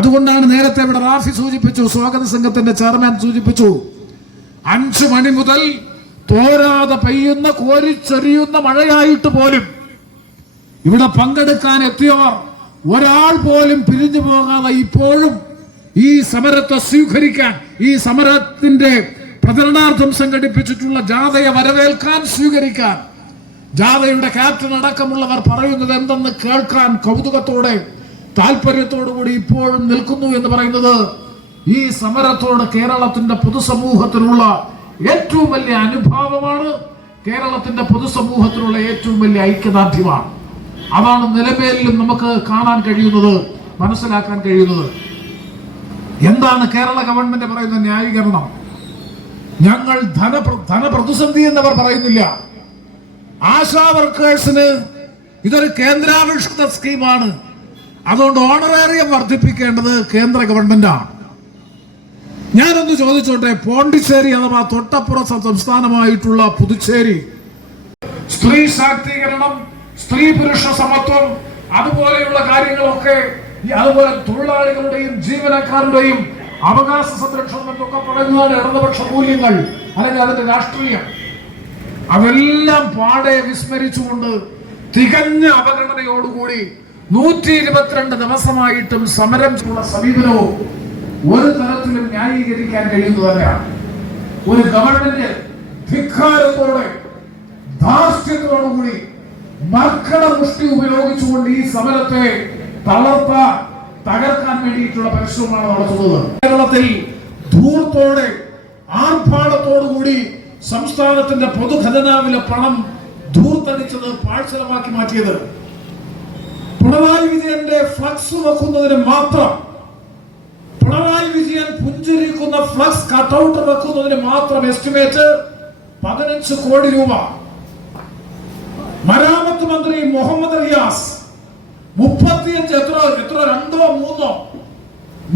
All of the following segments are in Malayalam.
അതുകൊണ്ടാണ് നേരത്തെ ഇവിടെ റാഫി സൂചിപ്പിച്ചു, സ്വാഗത സംഘത്തിന്റെ ചെയർമാൻ സൂചിപ്പിച്ചു, 5 മണി മുതൽ തോരാതെ പെയ്യുന്ന കോരിച്ചൊരിയുന്ന മഴയായിട്ട് പോലും ഇവിടെ പങ്കെടുക്കാൻ എത്തിയവർ ഒരാൾ പോലും പിരിഞ്ഞു പോകാതെ ഇപ്പോഴും ഈ സമരത്തെ സ്വീകരിക്കാൻ, ഈ സമരത്തിന്റെ പ്രചരണാർത്ഥം സംഘടിപ്പിച്ചിട്ടുള്ള ജാഥയെ വരവേൽക്കാൻ, സ്വീകരിക്കാൻ, ജാഥയുടെ ക്യാപ്റ്റൻ അടക്കമുള്ളവർ പറയുന്നത് എന്തെന്ന് കേൾക്കാൻ കൗതുകത്തോടെ താല്പര്യത്തോടുകൂടി ഇപ്പോഴും നിൽക്കുന്നു എന്ന് പറയുന്നത് ഈ സമരത്തോട് കേരളത്തിന്റെ പൊതുസമൂഹത്തിനുള്ള ഏറ്റവും വലിയ അനുഭാവമാണ്. കേരളത്തിന്റെ പൊതുസമൂഹത്തിനുള്ള ഏറ്റവും വലിയ ഐക്യദാർഢ്യമാണ്. അതാണ് നിലമേലിലും നമുക്ക് കാണാൻ കഴിയുന്നത്, മനസ്സിലാക്കാൻ കഴിയുന്നത്. എന്താണ് കേരള ഗവൺമെന്റ് പറയുന്ന ന്യായീകരണം? ഞങ്ങൾ ധനപ്രതിസന്ധി എന്നവർ പറയുന്നില്ല. ആശാ വർക്കേഴ്സിന് ഇതൊരു കേന്ദ്രാവിഷ്കൃത സ്കീമാണ്, അതുകൊണ്ട് ഓണറേറിയം വർദ്ധിപ്പിക്കേണ്ടത് കേന്ദ്ര ഗവൺമെന്റാണ്. ഞാനൊന്ന് ചോദിച്ചോട്ടെ, പോണ്ടിച്ചേരി അഥവാ തൊട്ടപ്പുറ സംസ്ഥാനമായിട്ടുള്ള പുതുച്ചേരി സ്ത്രീ ശാക്തീകരണം, സ്ത്രീ പുരുഷ സമത്വം, അതുപോലെയുള്ള കാര്യങ്ങളൊക്കെ, അതുപോലെ തൊഴിലാളികളുടെയും ജീവനക്കാരുടെയും അവകാശ സംരക്ഷണം എന്നൊക്കെ പറയുന്നതാണ് ഇടതുപക്ഷ മൂല്യങ്ങൾ, അല്ലെങ്കിൽ അതിന്റെ രാഷ്ട്രീയം. അതെല്ലാം പാടെ വിസ്മരിച്ചുകൊണ്ട് തികഞ്ഞ അവഗണനയോടുകൂടി 122 ദിവസമായിട്ടും സമരം ഉള്ള സമീപനവും ഒരു തരത്തിലും ന്യായീകരിക്കാൻ കഴിയുന്നതന്നെയാണ്. ഒരു ഗവൺമെന്റ് ധിക്കാരത്തോടെ, ധാർഷ്ട്യത്തോടുകൂടി, മർക്കട മുഷ്ടി ഉപയോഗിച്ചുകൊണ്ട് ഈ സമരത്തെ തകർക്കാൻ വേണ്ടിയിട്ടുള്ള പരിശ്രമമാണ് നടത്തുന്നത്. കേരളത്തിൽ ധൂർത്തോടെ, ആർഭാടത്തോടുകൂടി സംസ്ഥാനത്തിന്റെ പൊതുഖജനാവിലെ പണം ധൂർത്തടിച്ചത്, പാഴ്ചലമാക്കി മാറ്റിയത്, പിണറായി വിജയന്റെ ഫ്ലക്സ് വെക്കുന്നതിന് മാത്രം, പിണറായി വിജയൻ പുഞ്ചിരിക്കുന്ന ഫ്ലക്സ് കട്ടൗട്ട് വെക്കുന്നതിന് മാത്രം എസ്റ്റിമേറ്റ് 15 കോടി രൂപ. മരാമത്ത് മന്ത്രി മുഹമ്മദ് റിയാസ് 35 2-3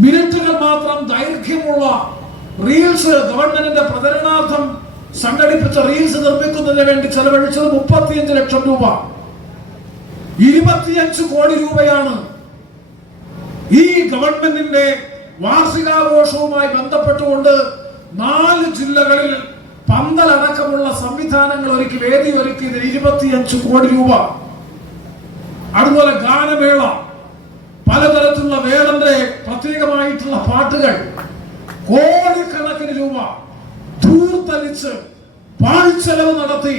മിനിറ്റുകൾ മാത്രം ദൈർഘ്യമുള്ള റീൽസ്, ഗവൺമെന്റിന്റെ പ്രചരണാർത്ഥം സംഘടിപ്പിച്ച റീൽസ് നിർമ്മിക്കുന്നതിന് വേണ്ടി ചെലവഴിച്ചത് 35 ലക്ഷം രൂപ. 25 കോടി രൂപയാണ് ഈ ഗവൺമെന്റിന്റെ വാർഷികാഘോഷവുമായി ബന്ധപ്പെട്ടുകൊണ്ട് 4 ജില്ലകളിൽ പന്തലടക്കമുള്ള സംവിധാനങ്ങൾ ഒരുക്കി, വേദി ഒരുക്കിയതിന് 25 കോടി രൂപ. അതുപോലെ ഗാനമേള, പലതരത്തിലുള്ള വേടന്റെ പ്രത്യേകമായിട്ടുള്ള പാട്ടുകൾ, കോടിക്കണക്കിന് രൂപ ധൂർത്തലിച്ച് പാഴ്ചെലവ് നടത്തി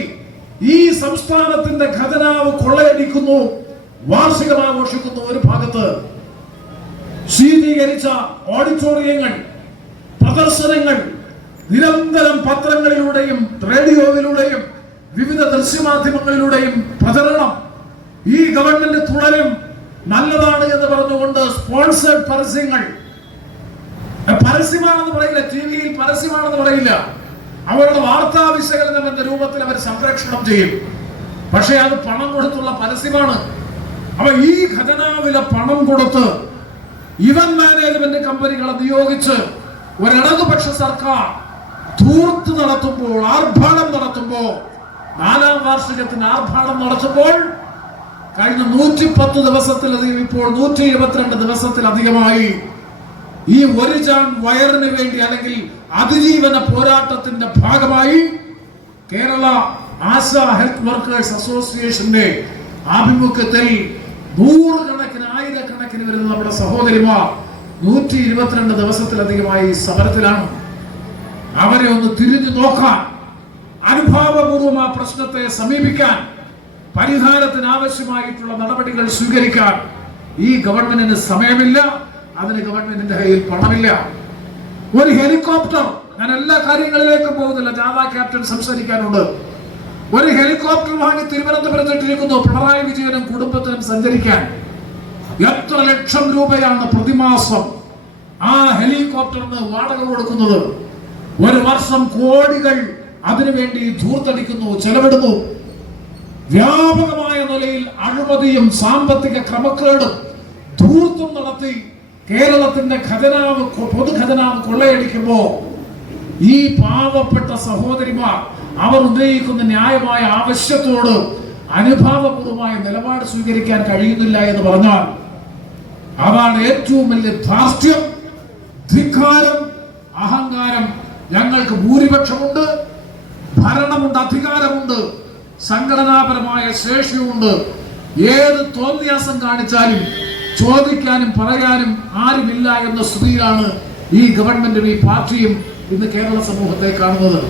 ഈ സംസ്ഥാനത്തിന്റെ ഖജനാവ് കൊള്ളയടിക്കുന്നു, വാർഷികം ആഘോഷിക്കുന്നു. ഒരു ഭാഗത്ത് ശീതീകരിച്ച ഓഡിറ്റോറിയങ്ങൾ, പ്രദർശനങ്ങൾ, നിരന്തരം പത്രങ്ങളിലൂടെയും റേഡിയോയിലൂടെയും വിവിധ ദൃശ്യമാധ്യമങ്ങളിലൂടെയും പ്രചരണം, ഈ ഗവൺമെന്റ് തുടരും, നല്ലതാണ് എന്ന് പറഞ്ഞുകൊണ്ട് സ്പോൺസേഡ് പരസ്യങ്ങൾ. പരസ്യമാണെന്ന് പറയില്ല, ടിവിയിൽ പരസ്യമാണെന്ന് പറയില്ല, അവരുടെ വാർത്താ വിശകലനം എന്ന രൂപത്തിൽ അവർ സംപ്രേഷണം ചെയ്യും. പക്ഷെ അത് പണം കൊടുത്തുള്ള പരസ്യമാണ്. അപ്പൊ ഈ ഖജനാവിലെ പണം കൊടുത്ത് ഇവന്റ് മാനേജ്മെന്റ് കമ്പനികളെ നിയോഗിച്ച് ഒരിടതുപക്ഷ സർക്കാർ ധൂർത്ത് നടത്തുമ്പോൾ, ആർഭാടം നടത്തുമ്പോൾ, 4ാം വാർഷികത്തിന് ആർഭാടം നടത്തുമ്പോൾ കഴിഞ്ഞ 110 ദിവസത്തിലധികം, ഇപ്പോൾ 122 ദിവസത്തിലധികമായി ഈ ഒരു ജാൻ വയറിന് വേണ്ടി, അല്ലെങ്കിൽ അതിജീവന പോരാട്ടത്തിന്റെ ഭാഗമായി കേരള ആശാ ഹെൽത്ത് വർക്കേഴ്സ് അസോസിയേഷന്റെ ആഭിമുഖ്യത്തിൽ 100 ആയിരക്കണക്കിന് വരുന്ന നമ്മുടെ സഹോദരിമാർ 122 ദിവസത്തിലധികമായി സമരത്തിലാണ്. അവരെ ഒന്ന് തിരിഞ്ഞു നോക്കാൻ, അനുഭാവപൂർവ്വം ആ പ്രശ്നത്തെ സമീപിക്കാൻ, പരിഹാരത്തിന് ആവശ്യമായിട്ടുള്ള നടപടികൾ സ്വീകരിക്കാൻ ഈ ഗവൺമെന്റിന് സമയമില്ല. അതിന് ഗവൺമെന്റിന്റെ കയ്യിൽ പണമില്ല. ഒരു ഹെലികോപ്റ്റർ, ഞാൻ എല്ലാ കാര്യങ്ങളിലേക്കും പോകുന്നില്ല, ജാഥ ക്യാപ്റ്റൻ സംസാരിക്കാനുണ്ട്. ഒരു ഹെലികോപ്റ്റർ വാങ്ങി തിരുവനന്തപുരത്തിട്ടിരിക്കുന്നു പിണറായി വിജയനും കുടുംബത്തിനും സഞ്ചരിക്കാൻ. എത്ര ലക്ഷം രൂപയാണ് പ്രതിമാസം ആ ഹെലികോപ്റ്ററിന് വാടക കൊടുക്കുന്നത്? ഒരു വർഷം കോടികൾ അതിനുവേണ്ടി ധൂർത്തടിക്കുന്നു, ചെലവിടുന്നു. വ്യാപകമായ നിലയിൽ അഴിമതിയും സാമ്പത്തിക ക്രമക്കേടും ധൂർത്തും നടത്തി കേരളത്തിന്റെ ഖജനാവ്, പൊതുഖജനാവ് കൊള്ളയടിക്കുമ്പോ ഈ പാവപ്പെട്ട സഹോദരിമാർ അവർ ഉന്നയിക്കുന്ന ന്യായമായ ആവശ്യത്തോട് അനുഭാവപൂർവമായ നിലപാട് സ്വീകരിക്കാൻ കഴിയുന്നില്ല എന്ന് പറഞ്ഞാൽ അതാണ് ഏറ്റവും വലിയ ധാർഷ്ട്യം, ധിക്കാരം, അഹങ്കാരം. ഞങ്ങൾക്ക് ഭൂരിപക്ഷമുണ്ട്, ഭരണമുണ്ട്, അധികാരമുണ്ട്, സംഘടനാപരമായ ശേഷിയുണ്ട്. ഏത് തോന്നിയാസം കാണിച്ചാലും ചോദിക്കാനും പറയാനും ആരുമില്ല എന്ന സ്ഥിതിയാണ് ഈ ഗവൺമെന്റും ഈ പാർട്ടിയും ഇന്ന് കേരള സമൂഹത്തെ കാണുന്നത്.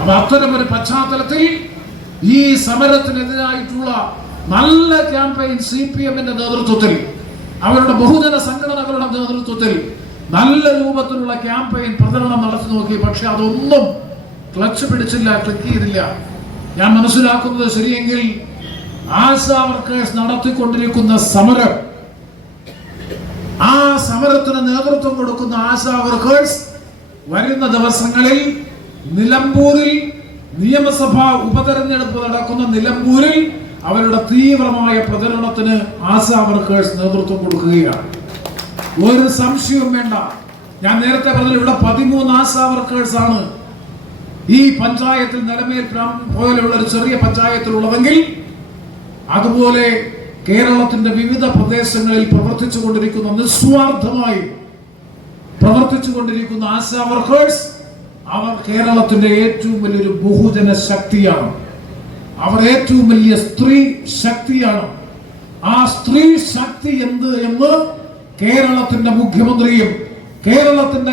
അപ്പൊ അത്തരമൊരു പശ്ചാത്തലത്തിൽ ഈ സമരത്തിനെതിരായിട്ടുള്ള നല്ല ക്യാമ്പയിൻ CPM-ന്റെ നേതൃത്വത്തിൽ, അവരുടെ ബഹുജന സംഘടനകളുടെ നേതൃത്വത്തിൽ നല്ല രൂപത്തിലുള്ള ക്യാമ്പയിൻ പ്രചരണം നടത്തി നോക്കി. പക്ഷെ അതൊന്നും ക്ലച്ച് പിടിച്ചില്ല, ക്ലിക്ക് ചെയ്തില്ല. ഞാൻ മനസ്സിലാക്കുന്നത് ശരിയെങ്കിൽ ആശാ വർക്കേഴ്സ് നടത്തിക്കൊണ്ടിരിക്കുന്ന സമരം, ആ സമരത്തിന് നേതൃത്വം കൊടുക്കുന്ന ആശാ വർക്കേഴ്സ് വരുന്ന ദിവസങ്ങളിൽ നിലമ്പൂരിൽ നിയമസഭാ ഉപതെരഞ്ഞെടുപ്പ് നടക്കുന്ന നിലമ്പൂരിൽ അവരുടെ തീവ്രമായ പ്രചരണത്തിന് ആശാ വർക്കേഴ്സ് നേതൃത്വം കൊടുക്കുകയാണ്. ഒരു സംശയവും വേണ്ട. ഞാൻ നേരത്തെ പറഞ്ഞ ഇവിടെ 13 ആശാ വർക്കേഴ്സ് ആണ് ഈ പഞ്ചായത്തിൽ, നിലമേൽ പോലെയുള്ള ഒരു ചെറിയ പഞ്ചായത്തിലുള്ളതെങ്കിൽ അതുപോലെ കേരളത്തിന്റെ വിവിധ പ്രദേശങ്ങളിൽ പ്രവർത്തിച്ചു കൊണ്ടിരിക്കുന്ന, നിസ്വാർത്ഥമായി പ്രവർത്തിച്ചു കൊണ്ടിരിക്കുന്ന ആശാ വർക്കേഴ്സ്, അവർ കേരളത്തിന്റെ ഏറ്റവും വലിയൊരു ബഹുജന ശക്തിയാണ്. അവർ ഏറ്റവും വലിയ സ്ത്രീ ശക്തിയാണ്. ആ സ്ത്രീ ശക്തി എന്ത് എന്ന് കേരളത്തിന്റെ മുഖ്യമന്ത്രിയും കേരളത്തിന്റെ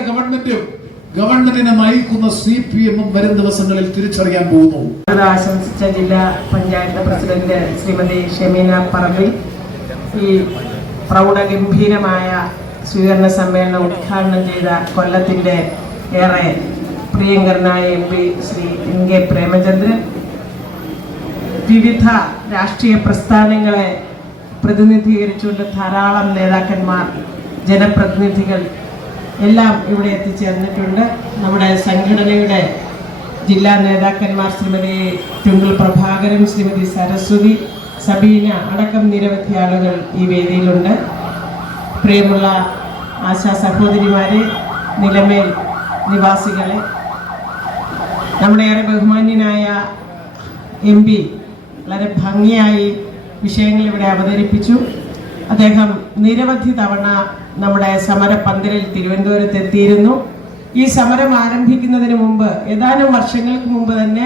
ഗവൺമെന്റിനെ നയിക്കുന്ന CPM-ഉം വരും ദിവസങ്ങളിൽ തിരിച്ചറിയാൻ പോകുന്നു. ആശംസിച്ച ജില്ലാ പഞ്ചായത്ത് പ്രസിഡന്റ് ശ്രീമതി ഷെമീന പറമ്പിൽ ഈ പ്രൗഢഗംഭീരമായ സ്വീകരണ സമ്മേളനം ഉദ്ഘാടനം ചെയ്ത കൊല്ലത്തിന്റെ ഏറെ പ്രിയങ്കരനായ MP ശ്രീ NK പ്രേമചന്ദ്രൻ, വിവിധ രാഷ്ട്രീയ പ്രസ്ഥാനങ്ങളെ പ്രതിനിധീകരിച്ചുകൊണ്ട് ധാരാളം നേതാക്കന്മാർ, ജനപ്രതിനിധികൾ എല്ലാം ഇവിടെ എത്തിച്ചേർന്നിട്ടുണ്ട്. നമ്മുടെ സംഘടനയുടെ ജില്ലാ നേതാക്കന്മാർ ശ്രീമതി ട്വിങ്കിൾ പ്രഭാകരൻ, ശ്രീമതി സരസ്വതി, സബീന അടക്കം നിരവധി ആളുകൾ ഈ വേദിയിലുണ്ട്. പ്രിയമുള്ള ആശാ സഹോദരിമാരെ, നിലമേൽ നിവാസികളെ, നമ്മുടെ ഏറെ ബഹുമാന്യനായ MP വളരെ ഭംഗിയായി വിഷയങ്ങൾ ഇവിടെ അവതരിപ്പിച്ചു. അദ്ദേഹം നിരവധി തവണ നമ്മുടെ സമരപന്തലിൽ തിരുവനന്തപുരത്ത് എത്തിയിരുന്നു. ഈ സമരം ആരംഭിക്കുന്നതിന് മുമ്പ്, ഏതാനും വർഷങ്ങൾക്ക് മുമ്പ് തന്നെ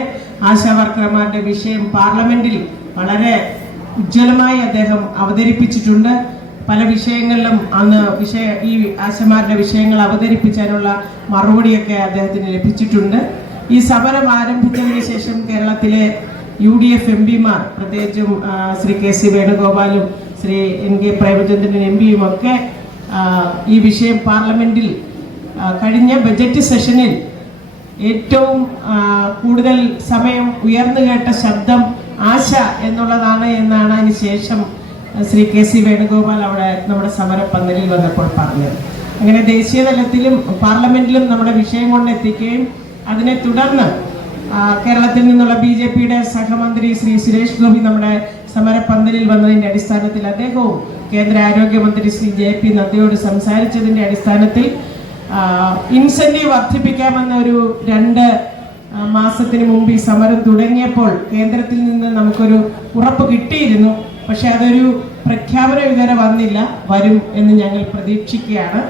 ആശാ വർക്കർമാരുടെ വിഷയം പാർലമെന്റിൽ വളരെ ഉജ്ജ്വലമായി അദ്ദേഹം അവതരിപ്പിച്ചിട്ടുണ്ട്. പല വിഷയങ്ങളിലും അന്ന് ഈ ആശമാരുടെ വിഷയങ്ങൾ അവതരിപ്പിച്ചതിനുള്ള മറുപടിയൊക്കെ അദ്ദേഹത്തിന് ലഭിച്ചിട്ടുണ്ട്. ഈ സമരം ആരംഭിച്ചതിന് ശേഷം കേരളത്തിലെ UDF MP-മാർ, പ്രത്യേകിച്ചും ശ്രീ KC വേണുഗോപാലും ശ്രീ NK പ്രേമചന്ദ്രൻ MP-യും ഒക്കെ ഈ വിഷയം പാർലമെന്റിൽ കഴിഞ്ഞ ബജറ്റ് സെഷനിൽ ഏറ്റവും കൂടുതൽ സമയം ഉയർന്നു കേട്ട ശബ്ദം ആശ എന്നുള്ളതാണ് എന്നാണ് അതിനുശേഷം ശ്രീ KC വേണുഗോപാൽ അവിടെ നമ്മുടെ സമരപന്തലിൽ വന്നപ്പോൾ പറഞ്ഞത്. അങ്ങനെ ദേശീയ തലത്തിലും പാർലമെന്റിലും നമ്മുടെ വിഷയം കൊണ്ടെത്തിക്കുകയും അതിനെ തുടർന്ന് കേരളത്തിൽ നിന്നുള്ള BJP-യുടെ സഹമന്ത്രി ശ്രീ സുരേഷ് ഗോപി നമ്മുടെ സമരപന്തലിൽ വന്നതിന്റെ അടിസ്ഥാനത്തിൽ അദ്ദേഹവും കേന്ദ്ര ആരോഗ്യമന്ത്രി ശ്രീ JP നദ്ദയോട് സംസാരിച്ചതിന്റെ അടിസ്ഥാനത്തിൽ ഇൻസെന്റീവ് വർദ്ധിപ്പിക്കാമെന്ന ഒരു 2 മാസത്തിന് മുമ്പ് ഈ സമരം തുടങ്ങിയപ്പോൾ കേന്ദ്രത്തിൽ നിന്ന് നമുക്കൊരു ഉറപ്പ് കിട്ടിയിരുന്നു. പക്ഷെ അതൊരു പ്രഖ്യാപനം ഇതുവരെ വന്നില്ല. വരും എന്ന് ഞങ്ങൾ പ്രതീക്ഷിക്കുകയാണ്.